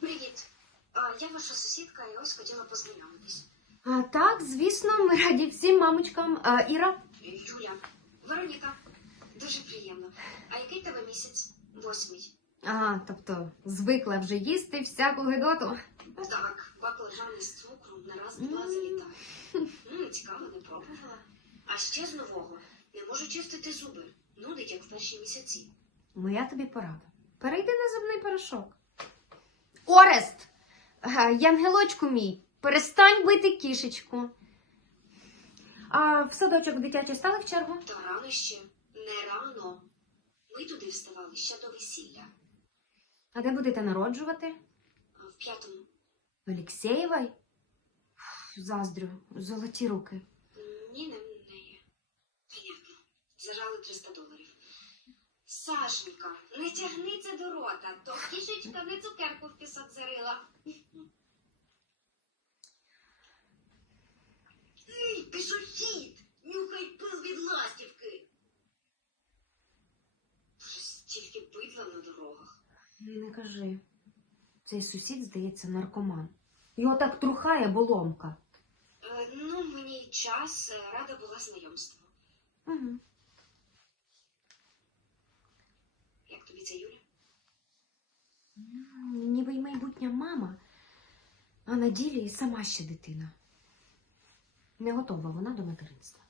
Привіт. Я ваша сусідка і ось хотіла познайомитись. А, так, звісно, ми раді всім мамочкам. А, Іра? Юля, Вероніка, дуже приємно. А який тебе місяць? Восьмий. А, тобто звикла вже їсти всяку гидоту. Так, баклажани з цукром на раз два М. залітає. Цікаво, не пробувала. А ще з нового не можу чистити зуби. Нудить, як в перші місяці. Моя тобі порада. Перейди на зубний порошок. Орест! Янгелочку мій, перестань бити кішечку. А в садочок дитячий стали в чергу? Та рано ще, не рано. Ми туди вставали ще до весілля. А де будете народжувати? В п'ятому. Олексєєвай? Заздрю, золоті руки. Ні, не в неї. Понятно. Зажали 300 доларів. Сашенька, не тягни це до рота, то кішечка не цукерку в пісок зарила. Ей, ти сусід! Нюхай пил від ластівки. Вже стільки бидла на дорогах. Не кажи. Цей сусід, здається, наркоман. Його так трухає боломка. Е, ну, мені час, е, рада була знайомству. Угу. Як тобі це, Юля? Ніби й майбутня мама, а на ділі і сама ще дитина. Не готова вона до материнства.